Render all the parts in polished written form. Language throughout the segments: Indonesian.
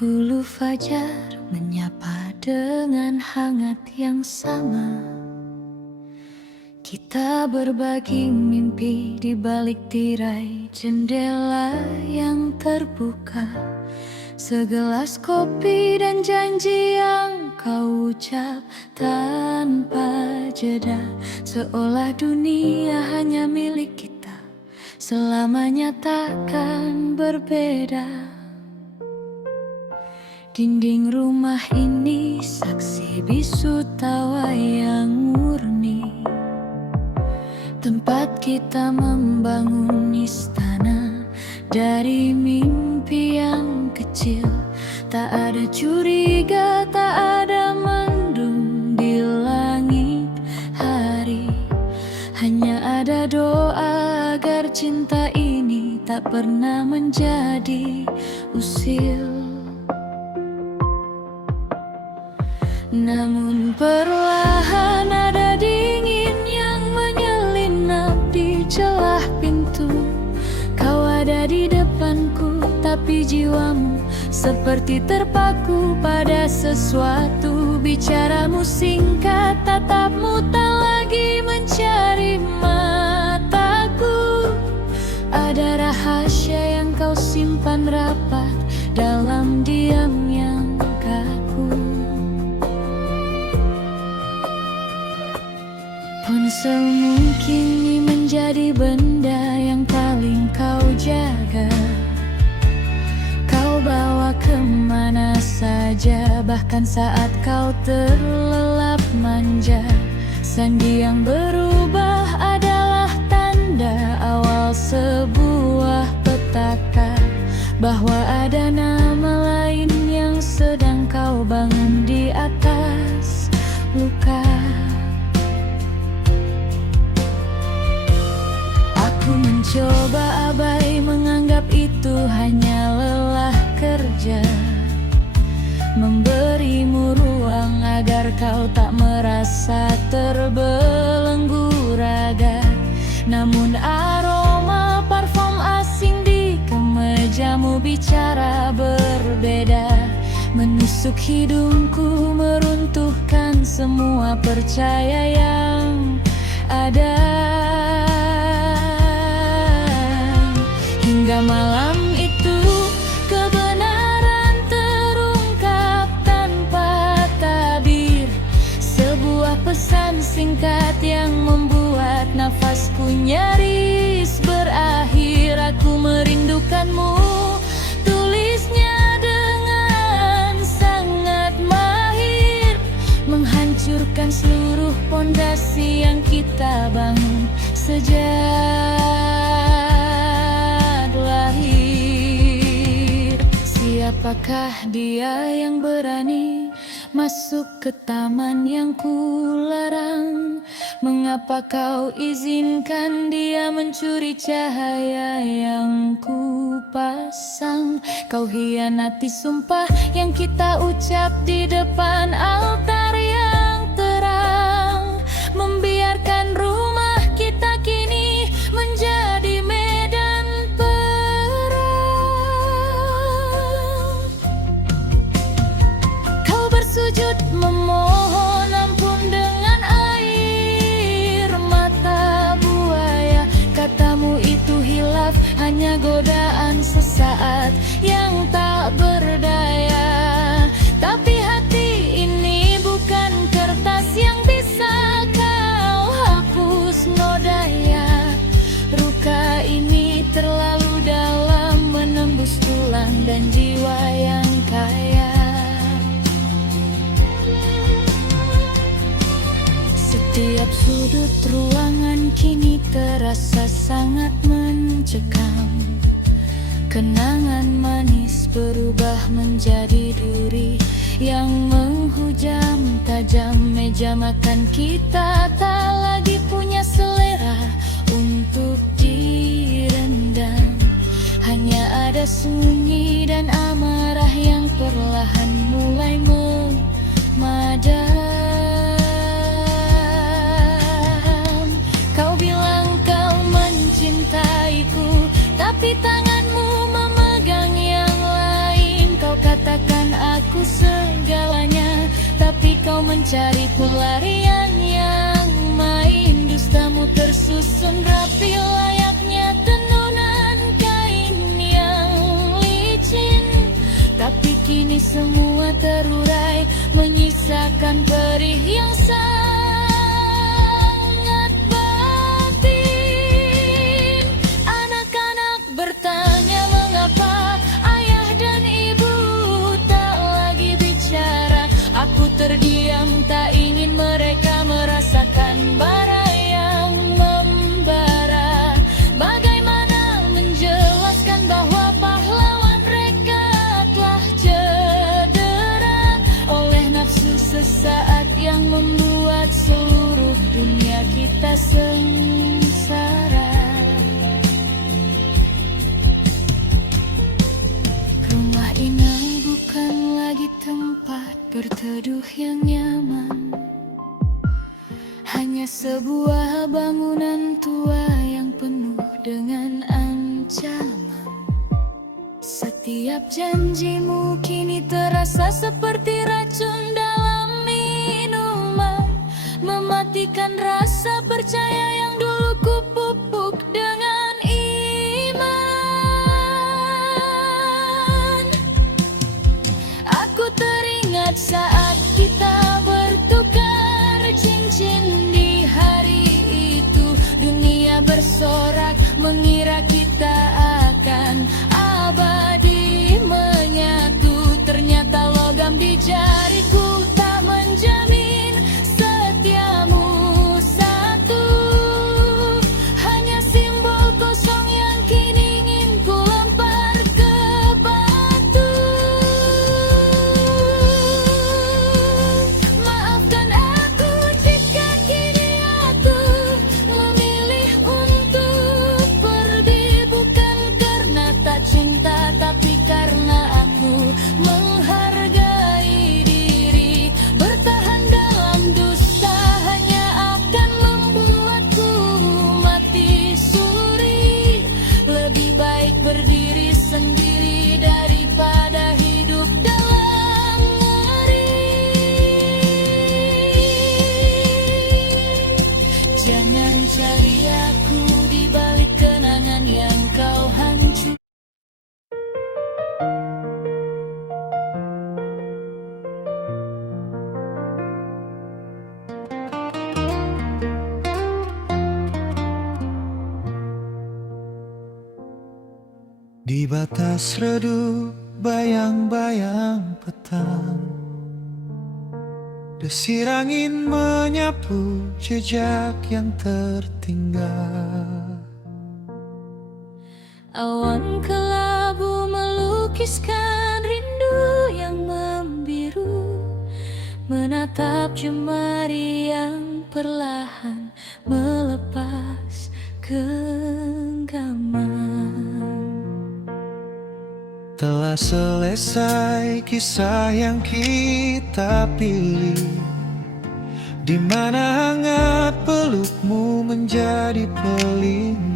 Hulu fajar menyapa dengan hangat yang sama. Kita berbagi mimpi di balik tirai jendela yang terbuka. Segelas kopi dan janji yang kau ucap tanpa jeda. Seolah dunia hanya milik kita, selamanya takkan berbeda. Dinding rumah ini saksi bisu tawa yang murni, tempat kita membangun istana dari mimpi yang kecil. Tak ada curiga, tak ada mendung di langit hari. Hanya ada doa agar cinta ini tak pernah menjadi usil. Namun perlahan ada dingin yang menyelinap di celah pintu. Kau ada di depanku, tapi jiwamu seperti terpaku pada sesuatu. Bicaramu singkat, tatapmu tak lagi mencari mataku. Ada rahasia yang kau simpan rapat dalam diam yang kaku. Ponselmu kini menjadi benda yang paling kau jaga. Kau bawa kemana saja, bahkan saat kau terlelap manja. Sandi yang berubah adalah tanda awal sebuah petaka, bahwa ada nama lain yang sedang kau bangun di atas luka. Aku mencoba abai, menganggap itu hanya lelah kerja, memberimu ruang agar kau tak merasa terbelenggu raga. Namun aroma parfum asing di kemejamu bicara berbeda, menusuk hidungku, meruntuhkan semua percaya yang ada. Hingga malam itu kebenaran terungkap tanpa tabir. Sebuah pesan singkat yang membuat nafasku nyaris berakhir. Aku merindukanmu, tulisnya dengan sangat mahir, menghancurkan seluruh pondasi yang kita bangun sejak lahir. Siapakah dia yang berani masuk ke taman yang kularang? Mengapa kau izinkan dia mencuri cahaya yang kupasang? Kau hianati sumpah yang kita ucap di depan altar yang terang, membiarkan rumah kita kini menjadi medan perang. Kau bersujud memohon ampun dengan air mata buaya. Katamu itu hilaf, hanya godaan sesaat yang tak berdaya. Tapi hati ini bukan kertas yang bisa kau hapus nodanya. Luka ini terlalu dalam, menembus tulang dan jiwa yang kaya. Setiap sudut ruangan kini terasa sangat mencekam. Kenangan manis berubah menjadi duri yang menghujam tajam. Meja makan kita tak lagi punya selera untuk direndam. Hanya ada sunyi dan amarah yang perlahan mulai memadam. Kau bilang kau mencintaiku, tapi tanganmu memegang yang lain. Kau katakan aku segalanya, tapi kau mencari pelarian yang main. Dustamu tersusun rapi layaknya tenunan kain yang licin, tapi kini semua terurai, menyisakan perih yang sangat batin. Anak-anak bertanya mengapa ayah dan ibu tak lagi bicara. Aku terdiam, tak ingin mereka merasakan bara yang membara. Bagaimana menjelaskan bahwa pahlawan mereka telah cedera oleh nafsu sesaat yang membuat seluruh dunia kita sengsara. Rumah inang bukan lagi tempat berteduh yang nyaman, hanya sebuah bangunan tua yang penuh dengan ancaman. Setiap janjimu kini terasa seperti racun dalam minuman, mematikan rasa percaya yang dulu kupupuk dengan iman. Aku teringat saat kita bertukar cincin di hari itu. Dunia bersorak mengira kita akan abadi menyatu. Ternyata logam di jariku tak menjamin setiamu satu. Hanya simbol kosong yang kini ingin ku lempar ke batu. Maafkan aku jika kini aku memilih untuk pergi, bukan karena tak cinta, tapi karena aku menghargai diri. Bertahan dalam dusta hanya akan membuatku mati suri. Lebih baik berdiri sendiri daripada hidup dalam ngeri. Jangan cari aku di balik kenangan yang kau hancur. Di batas redup bayang-bayang petang, desir angin menyapu jejak yang tertinggal. Awan kelabu melukiskan rindu yang membiru, menatap jemari yang perlahan melepas genggaman. Telah selesai kisah yang kita pilih, di mana hangat pelukmu menjadi pelindung.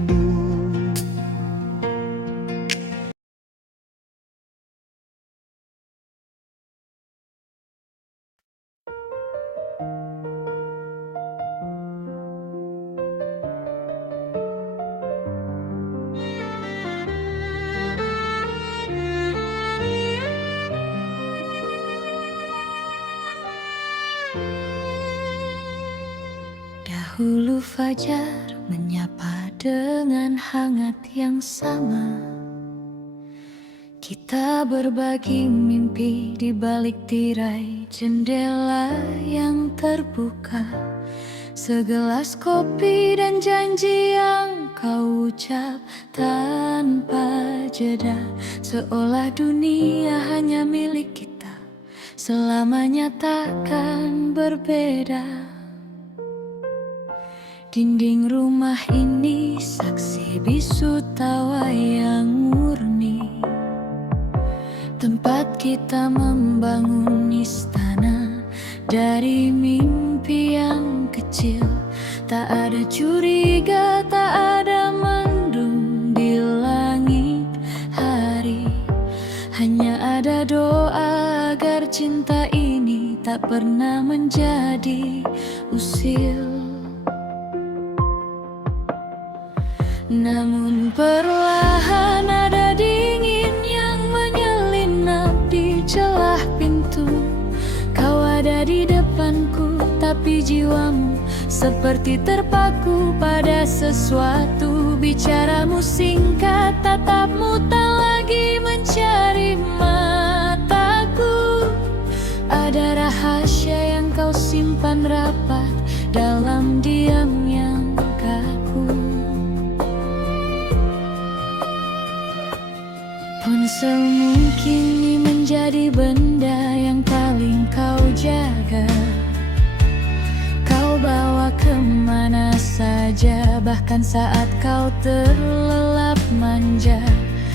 Dahulu fajar menyapa dengan hangat yang sama. Kita berbagi mimpi di balik tirai jendela yang terbuka. Segelas kopi dan janji yang kau ucap tanpa jeda, seolah dunia hanya milik kita, selamanya takkan berbeda. Dinding rumah ini saksi bisu tawa yang murni, tempat kita membangun istana dari mimpi yang kecil. Tak ada curiga, tak ada mendung di langit hari, hanya ada doa agar cinta cinta ini tak pernah menjadi usil. Namun perlahan ada dingin yang menyelinap di celah pintu. Kau ada di depanku, tapi jiwamu seperti terpaku pada sesuatu. Bicaramu singkat, tatapmu tak lagi mencari mataku. Ada rahasia yang kau simpan rapat dalam diam yang kaku. Ponselmu kini menjadi benda yang paling kau jaga. Kau bawa kemana saja, bahkan saat kau terlelap manja.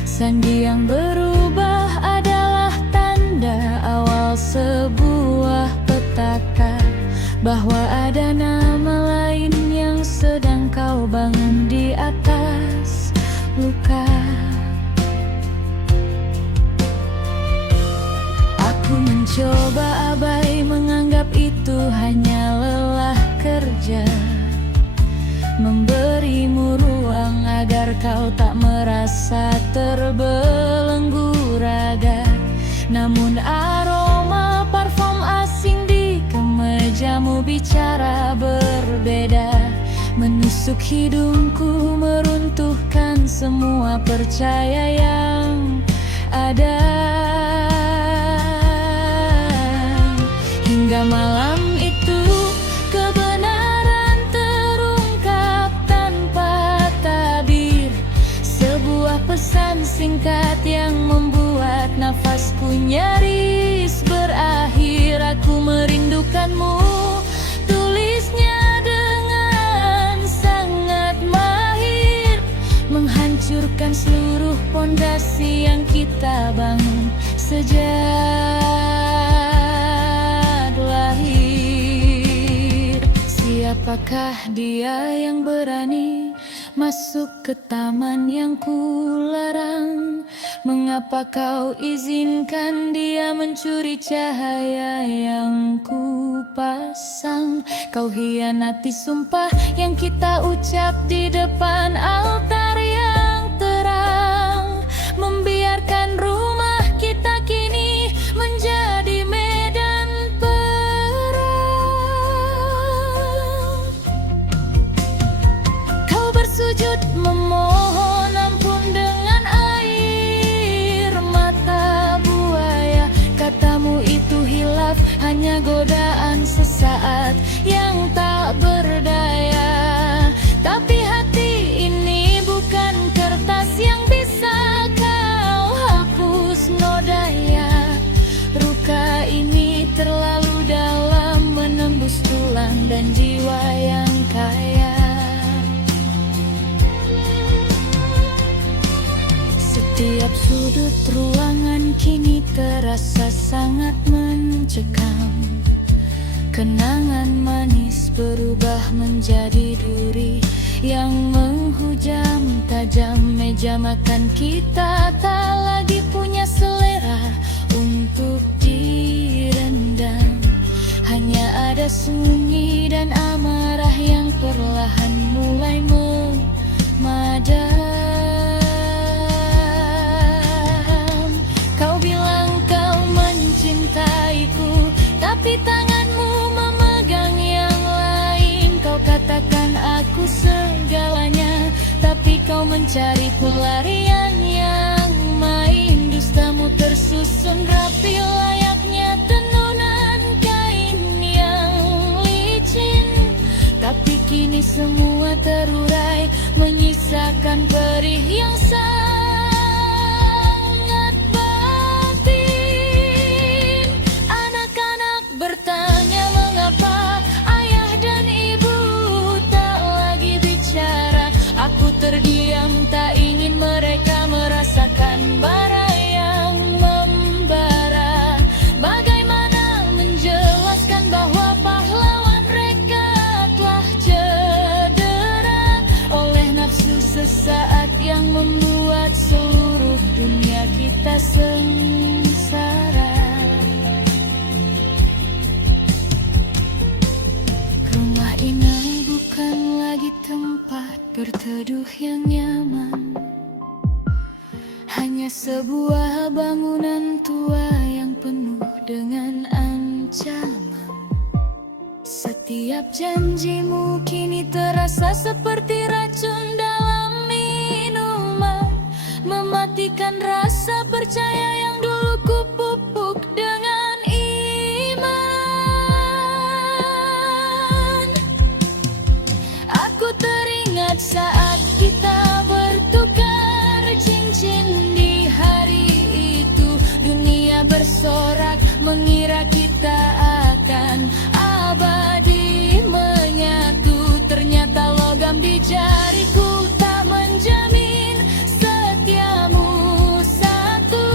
Sandi yang berubah adalah tanda awal sebuah petaka, bahwa ada nama lain yang sedang kau bangun di atas luka. Aku mencoba abai, menganggap itu hanya lelah kerja, memberimu ruang agar kau tak merasa terbelenggu raga. Namun aroma parfum asing di kemejamu bicara berbeda, menusuk hidungku, meruntuhkan semua percaya yang ada. Hingga malam itu kebenaran terungkap tanpa tabir. Sebuah pesan singkat yang membuat nafasku nyaris berakhir. Aku merindukanmu, tulisnya dengan sangat mahir, menghancurkan seluruh pondasi yang kita bangun sejak lahir. Siapakah dia yang berani masuk ke taman yang kularang? Mengapa kau izinkan dia mencuri cahaya yang kupasang? Kau hianati sumpah yang kita ucap di depan altar yang terang, membiarkan rumah kita kini menjadi medan perang. Kau bersujud memohon ampun dengan air mata buaya. Katamu itu hilaf, hanya godaan sesaat yang tak berdaya. Tapi hati ini bukan kertas yang bisa kau hapus nodanya. Luka ini terlalu dalam, menembus tulang dan jiwa yang kaya. Setiap sudut ruangan kini terasa sangat mencekam. Kenangan manis berubah menjadi duri yang menghujam tajam. Meja makan kita tak lagi punya selera untuk direndam. Hanya ada sunyi dan amarah yang perlahan mulai memadam. Kau bilang kau mencintaiku, tapi tanganmu memegang yang lain. Kau katakan aku segalanya, tapi kau mencari pelarian yang main. Dustamu tersusun rapi layaknya tenunan kain yang licin, tapi kini semua terurai, menyisakan perih yang sangat batin. Anak-anak bertanya mengapa ayah dan ibu tak lagi bicara. Aku terdiam, tak ingin mereka merasakan bara yang membara. Bagaimana menjelaskan bahwa pahlawan mereka telah cedera oleh nafsu sesaat yang membuat seluruh dunia kita sengsara. hanya sebuah bangunan tua yang penuh dengan ancaman. Setiap janjimu kini terasa seperti racun dalam minuman, mematikan rasa percaya yang dulu kupupuk dengan iman. Aku teringat saat kita bertukar cincin di hari itu. Dunia bersorak mengira kita akan abadi menyatu. Ternyata logam di jariku tak menjamin setiamu satu.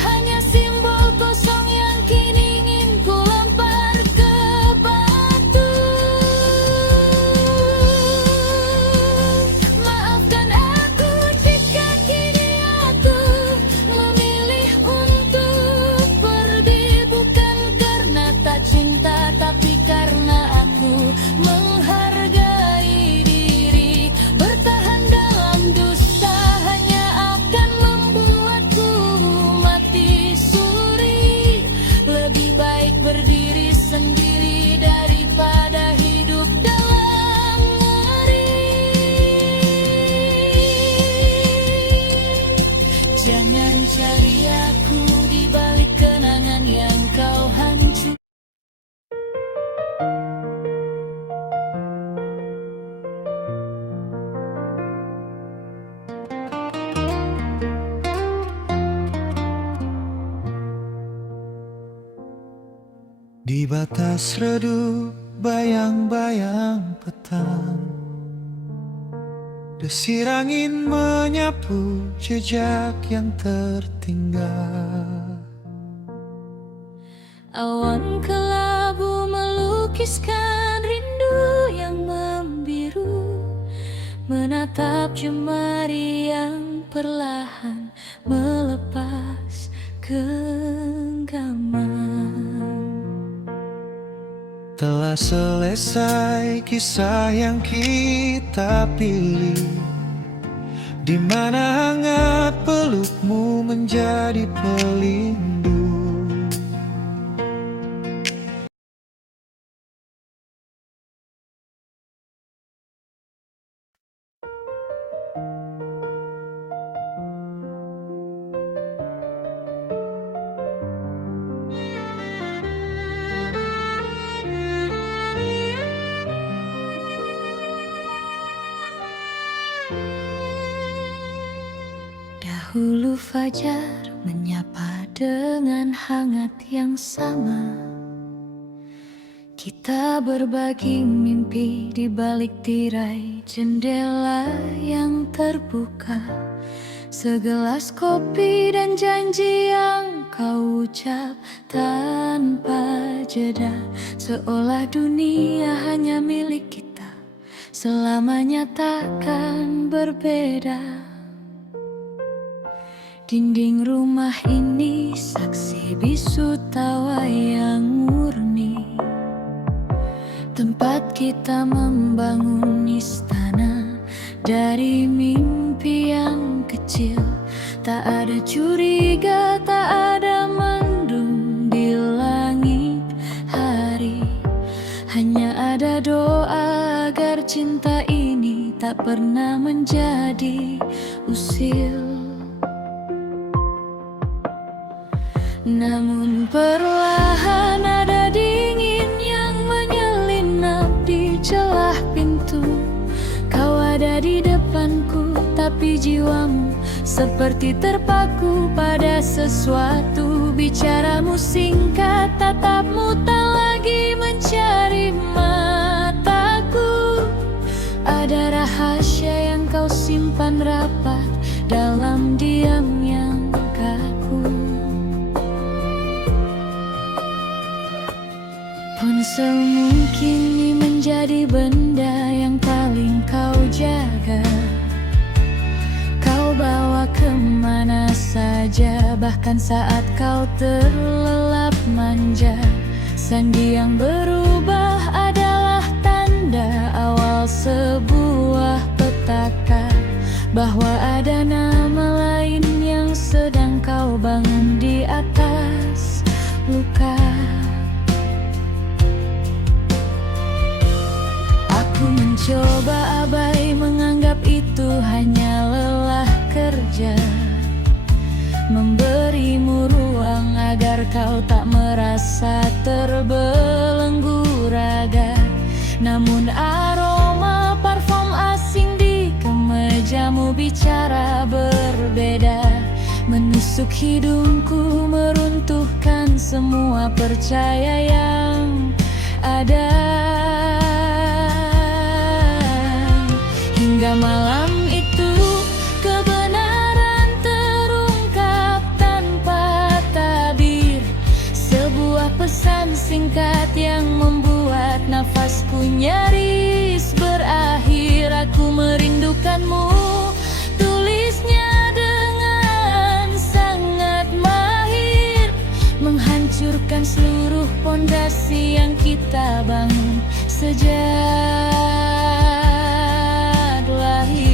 Hanya simbol kosong yang kini ingin ku lempar ke batu. Maafkan aku jika kini aku memilih untuk pergi, bukan karena tak cinta, tapi karena aku menghargai diri. Bertahan dalam dusta hanya akan membuatku mati suri. Lebih baik berdiri sendiri daripada hidup dalam ngeri. Jangan cari aku di balik kenangan yang kau hancur. Di batas redup bayang-bayang petang, desir angin menyapu jejak yang tertinggal. Awan kelabu melukiskan rindu yang membiru, menatap jemari yang perlahan melepas genggaman. Telah selesai kisah yang kita pilih, di mana hangat pelukmu menjadi pelindung. Dahulu fajar menyapa dengan hangat yang sama. Kita berbagi mimpi di balik tirai jendela yang terbuka. Segelas kopi dan janji yang kau ucap tanpa jeda, seolah dunia hanya milik kita, selamanya takkan berbeda. Dinding rumah ini saksi bisu tawa yang murni, tempat kita membangun istana dari mimpi yang kecil. Tak ada curiga, tak ada mendung di langit hari. Hanya ada doa agar cinta ini tak pernah menjadi usil. Namun perlahan ada dingin yang menyelinap di celah pintu. Kau ada di depanku, tapi jiwamu seperti terpaku pada sesuatu. Bicaramu singkat, tatapmu tak lagi mencari mataku. Ada rahasia yang kau simpan rapat dalam diam yang kaku. Ponselmu kini menjadi benda yang paling kau jaga. Kau bawa kemana saja, bahkan saat kau terlelap manja. Sandi yang berubah adalah tanda awal sebuah petaka, bahwa ada nama lain memberimu ruang agar kau tak merasa terbelenggu raga. Namun aroma parfum asing di kemejamu bicara berbeda, menusuk hidungku, meruntuhkan semua percaya yang ada. Hingga malam itu kebenaran terungkap tanpa tabir, sebuah pesan singkat yang membuat nafasku nyaris berakhir. Aku merindukanmu, tulisnya dengan sangat mahir, menghancurkan seluruh pondasi yang kita bangun sejak lahir.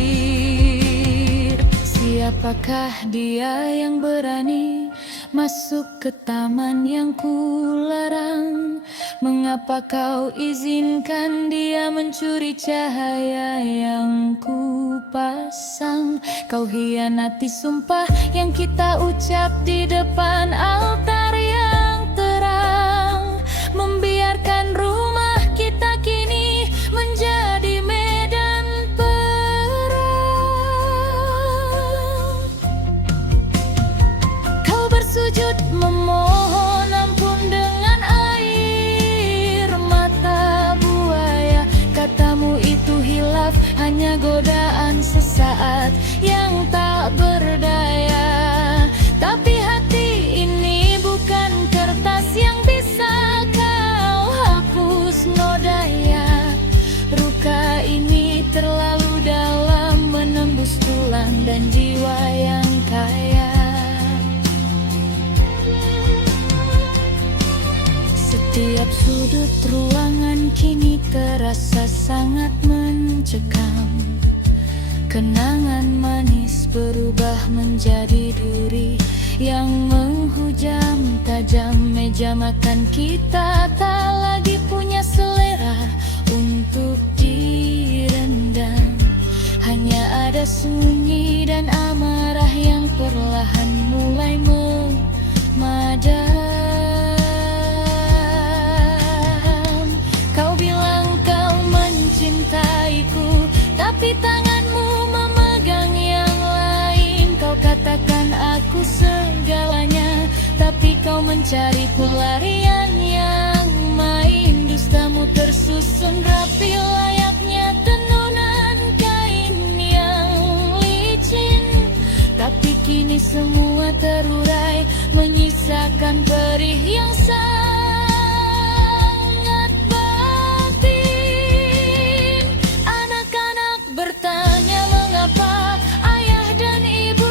Siapakah dia yang berani masuk ke taman yang kularang? Mengapa kau izinkan dia mencuri cahaya yang kupasang? Kau hianati sumpah yang kita ucap di depan altar yang terang, membiarkan rumah kita kini menjadi medan perang. Kau bersujud memohon ampun dengan air mata buaya. Katamu itu hilaf, hanya godaan sesaat yang tak berdaya. Tapi hati ini bukan kertas yang bisa kau hapus nodaya. Luka ini terlalu dalam, menembus tulang dan jiwa yang kaya. Setiap sudut ruangan kini terasa sangat mencekam. Kenangan manis berubah menjadi duri yang menghujam tajam. Meja makan kita tak lagi punya selera untuk direndam. Hanya ada sunyi dan amarah yang perlahan mulai memadam. Kau bilang kau mencintaiku, tapi tanganmu memegang yang lain. Kau katakan aku segalanya, tapi kau mencari pelarian yang main. Dustamu tersusun rapi layaknya tenunan kain yang licin, tapi kini semua terurai, menyisakan perih yang sangat batin. Anak-anak bertanya mengapa ayah dan ibu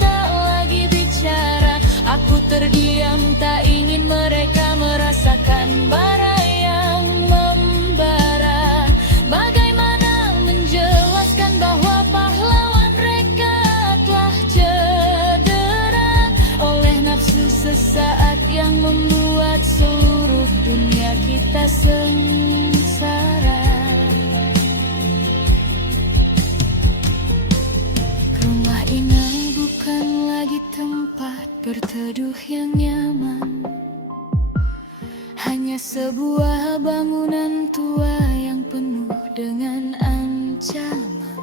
tak lagi bicara. Aku terdiam, tak ingin mereka merasakan bara yang membara. Bagaimana menjelaskan bahwa pahlawan mereka telah cedera oleh nafsu sesaat yang membuat seluruh dunia kita sengsara. Rumah ini bukan lagi tempat berteduh yang nyaman, hanya sebuah bangunan tua yang penuh dengan ancaman.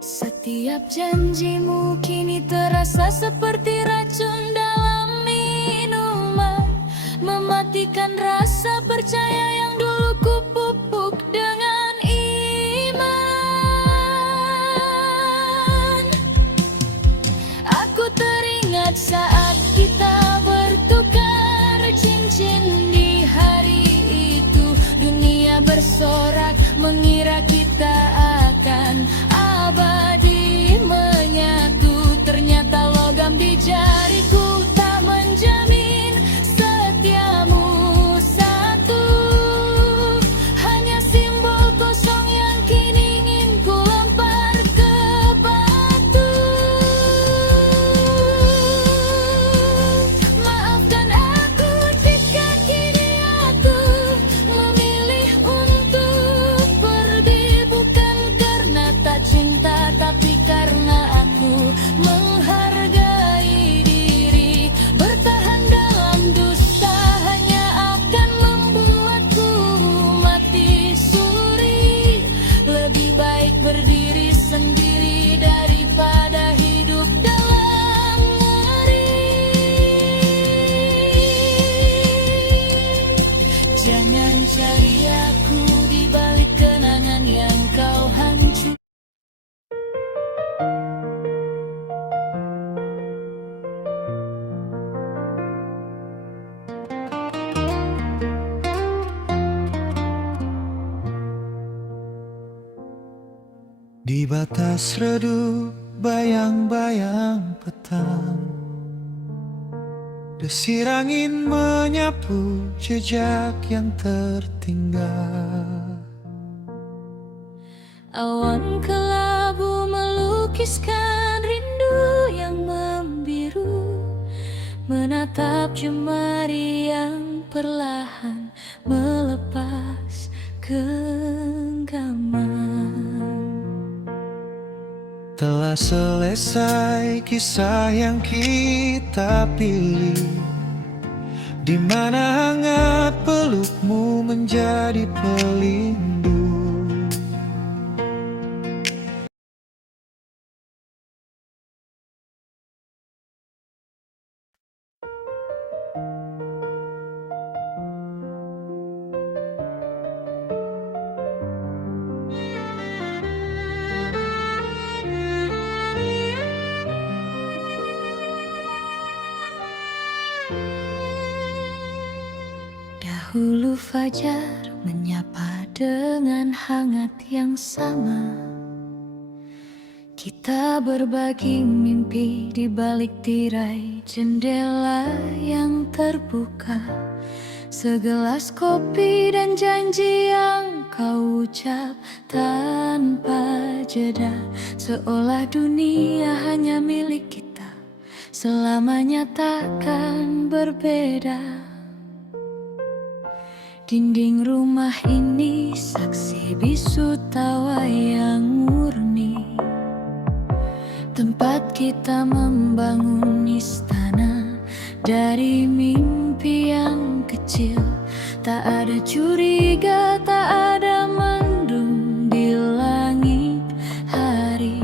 Setiap janjimu kini terasa seperti racun dalam minuman, mematikan rasa percaya yang dulu kupupuk dengan iman. Aku teringat saat kita bertukar cincin di hari itu. Dunia bersorak mengira kita akan abadi menyatu. Ternyata logam di jariku tak menjamin setiamu satu. Hanya simbol kosong yang kini ingin ku lempar ke batu. Maafkan aku jika kini aku memilih untuk pergi, bukan batas redup bayang-bayang petang, desir angin menyapu jejak yang tertinggal. Awan kelabu melukiskan rindu yang membiru, menatap jemari yang perlahan melepas genggaman. Telah selesai kisah yang kita pilih, di mana hangat pelukmu menjadi pelindung. Dahulu fajar menyapa dengan hangat yang sama. Kita berbagi mimpi di balik tirai jendela yang terbuka. Segelas kopi dan janji yang kau ucap tanpa jeda, seolah dunia hanya milik kita, selamanya takkan berbeda. Dinding rumah ini saksi bisu tawa yang murni, tempat kita membangun istana dari mimpi yang kecil. Tak ada curiga, tak ada mendung di langit hari,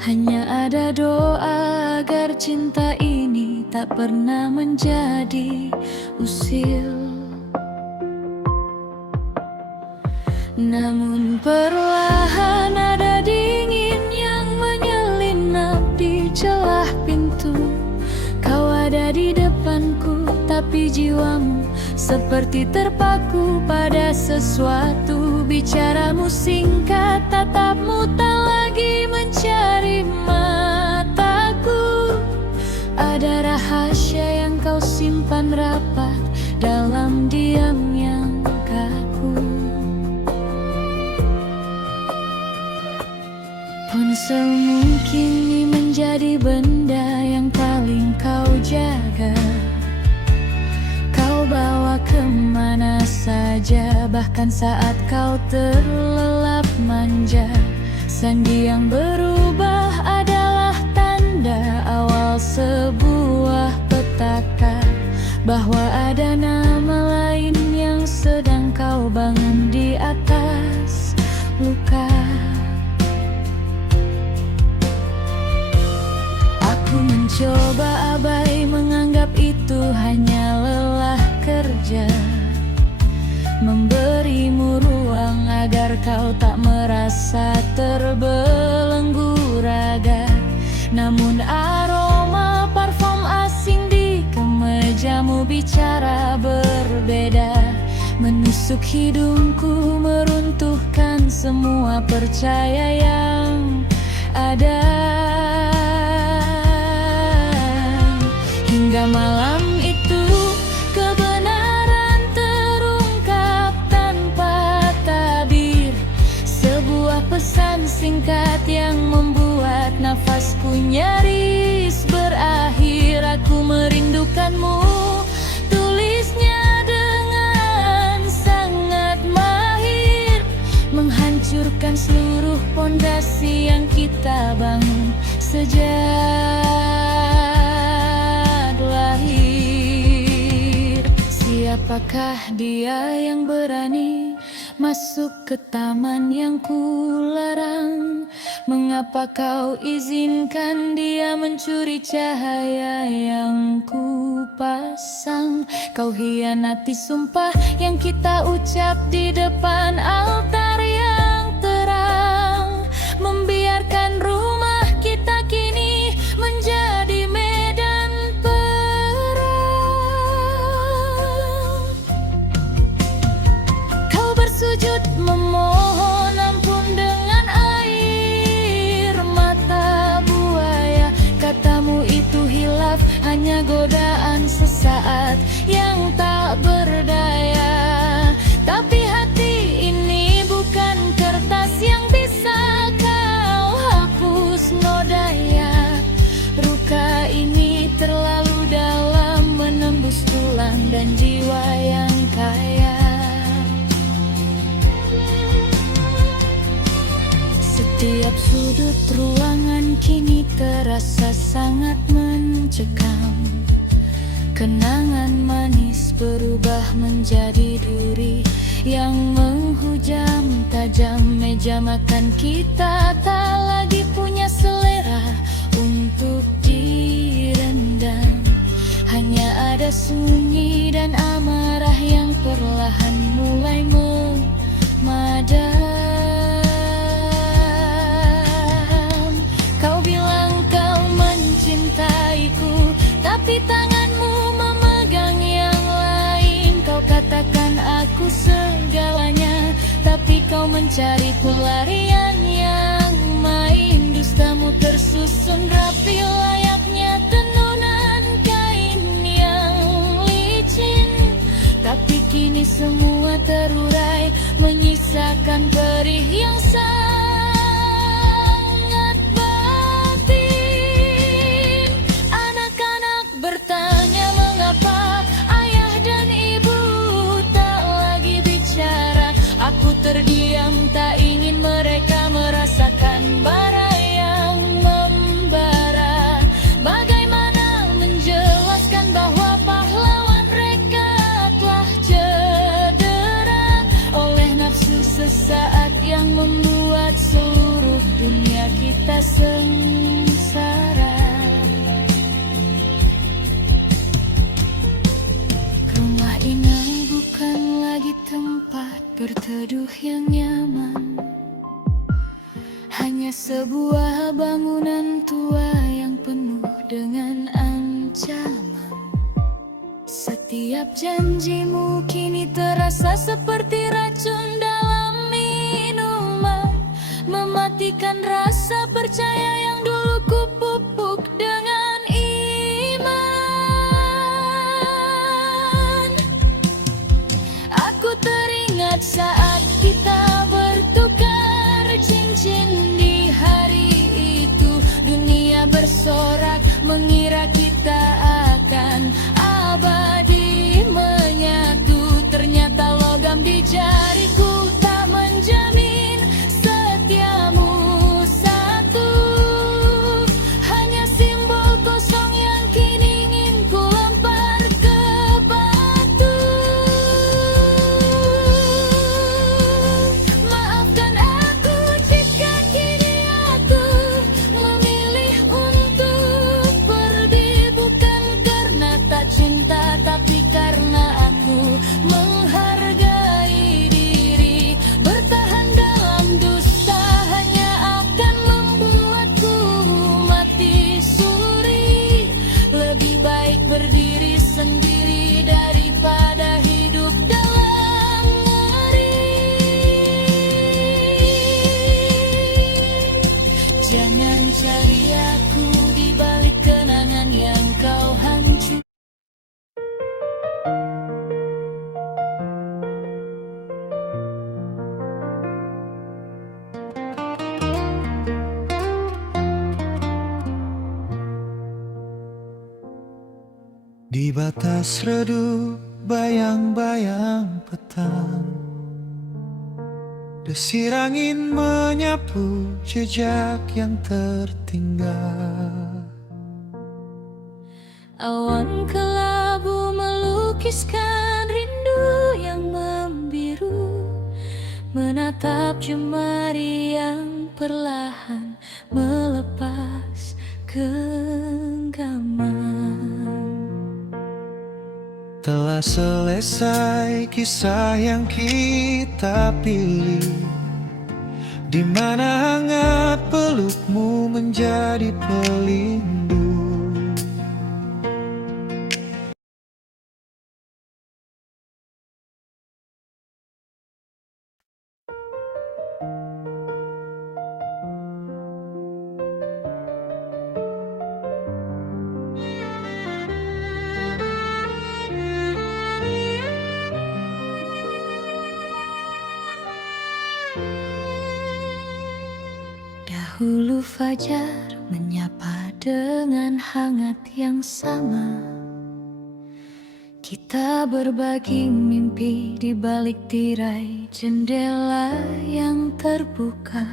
hanya ada doa agar cinta ini tak pernah menjadi usil. Namun perlahan ada dingin yang menyelinap di celah pintu. Kau ada di depanku, tapi jiwamu seperti terpaku pada sesuatu. Bicaramu singkat, tatapmu tak lagi mencari mataku. Ada rahasia yang kau simpan rapat dalam diam yang kaku. Ponselmu kini menjadi benda yang paling kau jaga. Kau bawa kemana saja, bahkan saat kau terlelap manja. Sandi yang berubah adalah tanda awal sebuah petaka, bahwa ada nama lain yang sedang kau bangun di atas luka. Aku mencoba abai, menganggap itu hanya lelah kerja, memberimu ruang agar kau tak merasa terbelenggu raga. Namun aroma parfum asing di kemejamu bicara berbeda, menusuk hidungku, meruntuhkan semua percaya yang ada. Hingga malam itu kebenaran terungkap tanpa tabir, sebuah pesan singkat yang membuat nafasku nyaris berakhir. Aku merindukanmu, tulisnya dengan sangat mahir, menghancurkan seluruh pondasi yang kita bangun sejak lahir. Siapakah dia yang berani masuk ke taman yang kularang? Mengapa kau izinkan dia mencuri cahaya yang kupasang? Kau hianati sumpah yang kita ucap di depan altar yang terang, membiarkan rumah kita kini menjadi medan perang. Kau bersujud memohon ampun dengan air hanya godaan sesaat yang tak berdaya. Tapi hati ini bukan kertas yang bisa kau hapus nodaya. Luka ini terlalu dalam, menembus tulang dan jiwa yang kaya. Setiap sudut ruangan kini terasa sangat mencekam. Kenangan manis berubah menjadi duri yang menghujam tajam. Meja makan kita tak lagi punya selera untuk direndam. Hanya ada sunyi dan amarah yang perlahan mulai memadam. Kau bilang kau mencintaiku, tapi tanganmu memegang yang lain. Kau katakan aku segalanya, tapi kau mencari pelarian yang main. Dustamu tersusun rapi layaknya tenunan kain yang licin. Tapi kini semua terurai, menyisakan perih yang sangat batin. Anak-anak bertanya mengapa ayah dan ibu tak lagi bicara. Aku terdiam, tak ingin mereka merasakan bara yang membara. Bagaimana menjelaskan bahwa pahlawan mereka telah cedera oleh nafsu sesaat yang membuat seluruh dunia kita sengsara. Rumah ini bukan lagi tempat berteduh yang nyaman, hanya sebuah bangunan tua yang penuh dengan ancaman. Setiap janjimu kini terasa seperti racun dalam minuman, mematikan rasa percaya yang dulu kupupuk dengan iman. Aku teringat saat kita bertukar cincin di hari itu. Dunia bersorak mengira kita akan abadi menyatu. Ternyata logam di jariku tak menjamin setiamu satu. Hanya simbol kosong yang kini ingin ku lempar ke batu. Maafkan aku jika kini aku memilih untuk pergi. Bukan karena tak cinta, tapi karena aku menghargai diri. Bertahan dalam dusta hanya akan membuatku mati suri. Lebih baik berdiri sendiri daripada hidup dalam ngeri. Jangan cari aku di balik kenangan yang kau hancur. Di batas redup bayang-bayang petang, desir angin menyapu jejak yang tertinggal. Awan kelabu melukiskan rindu yang membiru, menatap jemari yang perlahan melepas genggaman. Telah selesai kisah yang kita pilih, di mana hangat pelukmu menjadi pelindung. Hulu fajar menyapa dengan hangat yang sama. Kita berbagi mimpi di balik tirai jendela yang terbuka.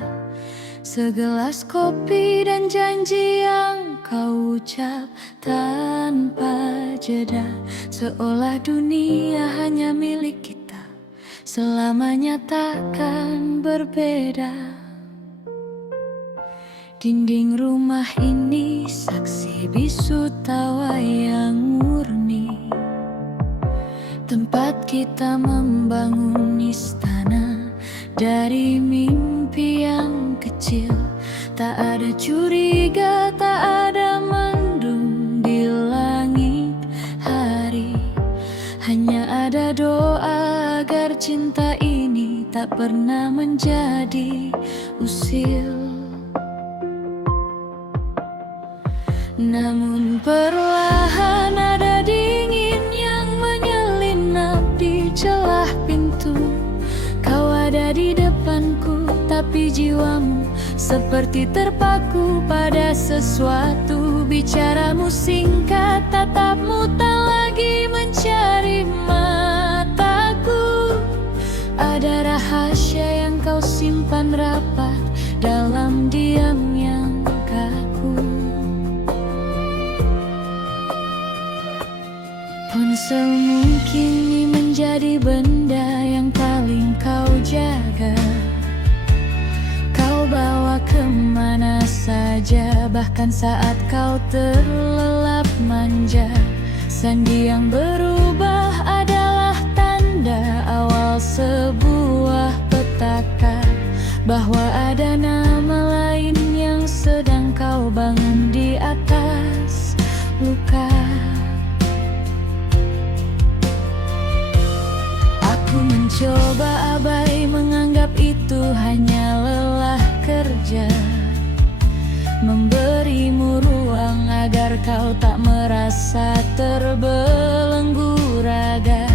Segelas kopi dan janji yang kau ucap tanpa jeda. Seolah dunia hanya milik kita, selamanya takkan berbeda. Dinding rumah ini saksi bisu tawa yang murni, tempat kita membangun istana dari mimpi yang kecil. Tak ada curiga, tak ada mendung di langit hari. Hanya ada doa agar cinta ini tak pernah menjadi usil. Namun perlahan ada dingin yang menyelinap di celah pintu. Kau ada di depanku, tapi jiwamu seperti terpaku pada sesuatu. Bicaramu singkat, tatapmu tak lagi mencari mataku. Ada rahasia yang kau simpan rapat dalam diam yang kaku. Ponselmu kini menjadi benda yang paling kau jaga. Kau bawa kemana saja, bahkan saat kau terlelap manja. Sandi yang berubah adalah tanda awal sebuah petaka, bahwa ada nama lain yang sedang kau bangun di atas luka. Aku mencoba abai, menganggap itu hanya lelah kerja, memberimu ruang agar kau tak merasa terbelenggu raga.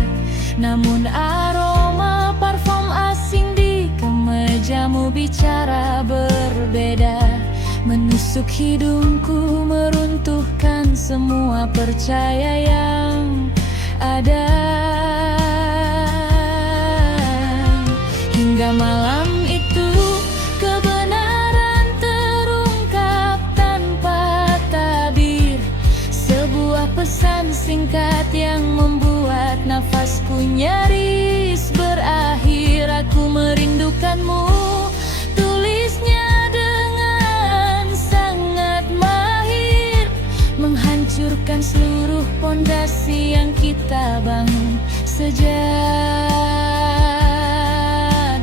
Namun aroma parfum asing di kemejamu bicara berbeda, menusuk hidungku, meruntuhkan semua percaya yang ada. Hingga malam itu kebenaran terungkap tanpa tabir. Sebuah pesan singkat yang membuat nafasku nyaris berakhir. Aku merindukanmu, tulisnya dengan sangat mahir, menghancurkan seluruh pondasi yang kita bangun sejak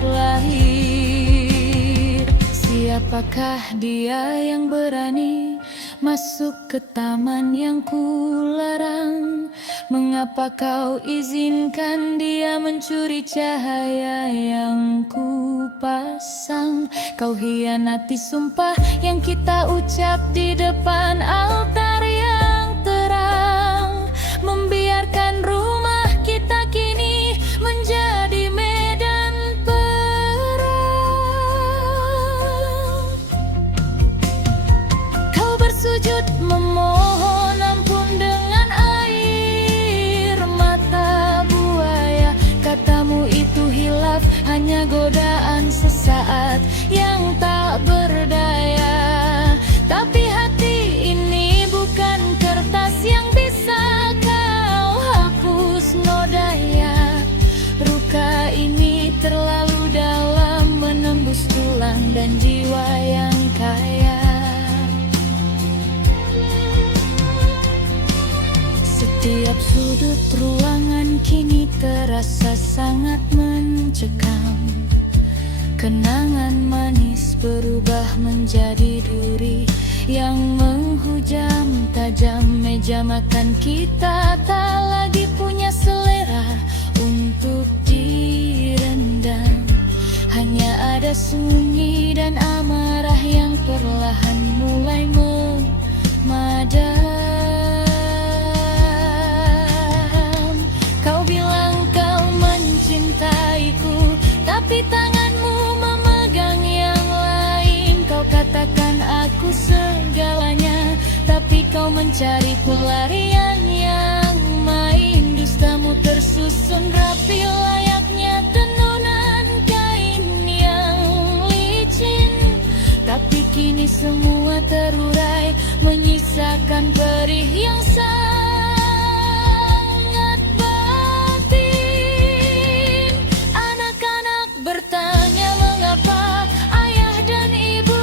lahir. Siapakah dia yang berani masuk ke taman yang kularang? Mengapa kau izinkan dia mencuri cahaya yang kupasang? Kau hianati sumpah yang kita ucap di depan altar yang terang, membiarkan rumah kita kini menjadi medan perang. Kau bersujud memohon ampun dengan air mata buaya. Katamu itu hilaf, hanya godaan sesaat yang tak berdaya. Tapi hati ini bukan kertas yang bisa kau hapus nodanya. Luka ini terlalu dalam, menembus tulang dan jiwa yang kaya. Setiap sudut ruangan kini terasa sangat mencekam. Kenangan manis berubah menjadi duri yang menghujam tajam. Meja makan kita tak lagi punya selera untuk direndam. Hanya ada sunyi dan amarah yang perlahan mulai memadam. Kau bilang kau mencintaiku, tapi tanganmu memegang yang lain. Kau katakan Tapi kau mencari pelarian yang main. Dustamu tersusun rapi layaknya tenunan kain yang licin. Tapi kini semua terurai, menyisakan perih yang sangat batin. Anak-anak bertanya mengapa ayah dan ibu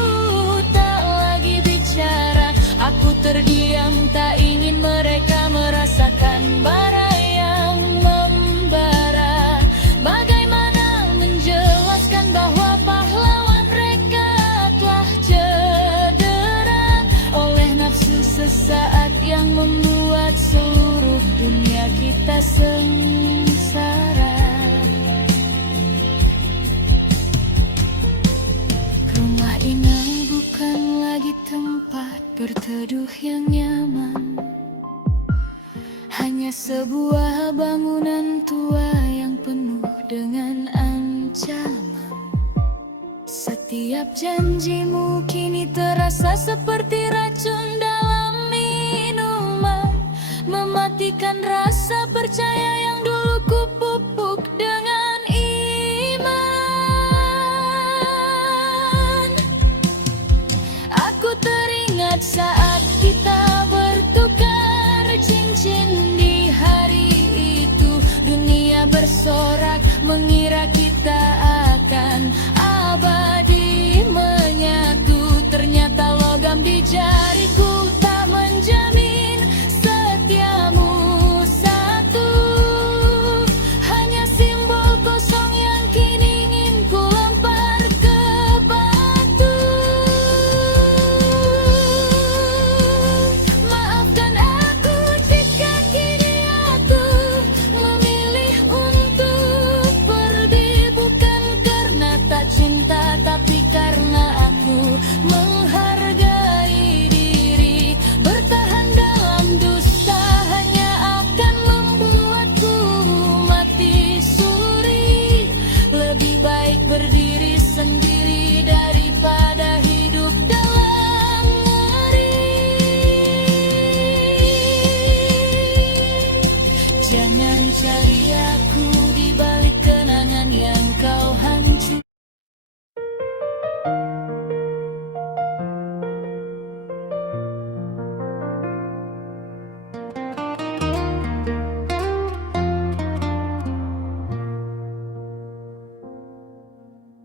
tak lagi bicara. Aku terdiam, tak ingin mereka merasakan bara yang membara. Bagaimana menjelaskan bahwa pahlawan mereka telah cedera oleh nafsu sesaat yang membuat seluruh dunia kita sengsara. Rumah inang bukan lagi tempat berteduh yang nyaman, hanya sebuah bangunan tua yang penuh dengan ancaman. Setiap janjimu kini terasa seperti racun dalam minuman, mematikan rasa percaya yang dulu kupupuk dengan iman. Aku teringat saat kita bertukar cincin di hari itu. Dunia bersorak mengira kita akan abadi menyatu. Ternyata logam di jariku tak menjamin setiamu satu. Hanya simbol kosong yang kini ingin ku lempar ke batu. Maafkan aku jika kini aku memilih untuk pergi, bukan karena tak cinta, tapi karena aku menghargai diri. Bertahan dalam dusta hanya akan membuatku mati suri. Lebih baik berdiri sendiri daripada hidup dalam ngeri. Jangan cari aku di balik kenangan yang kau hancur.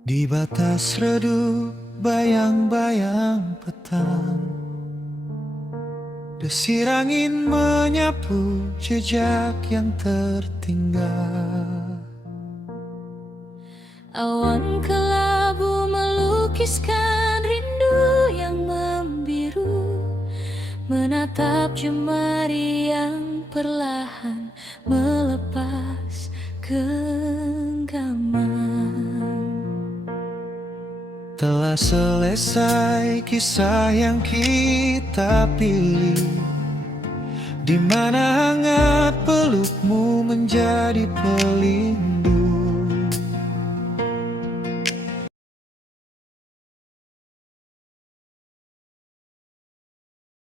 Di batas redup bayang-bayang petang, desir angin menyapu jejak yang tertinggal. Awan kelabu melukiskan rindu yang membiru, menatap jemari yang perlahan melepas genggaman. Telah selesai kisah yang kita pilih, di mana hangat pelukmu menjadi pelindung.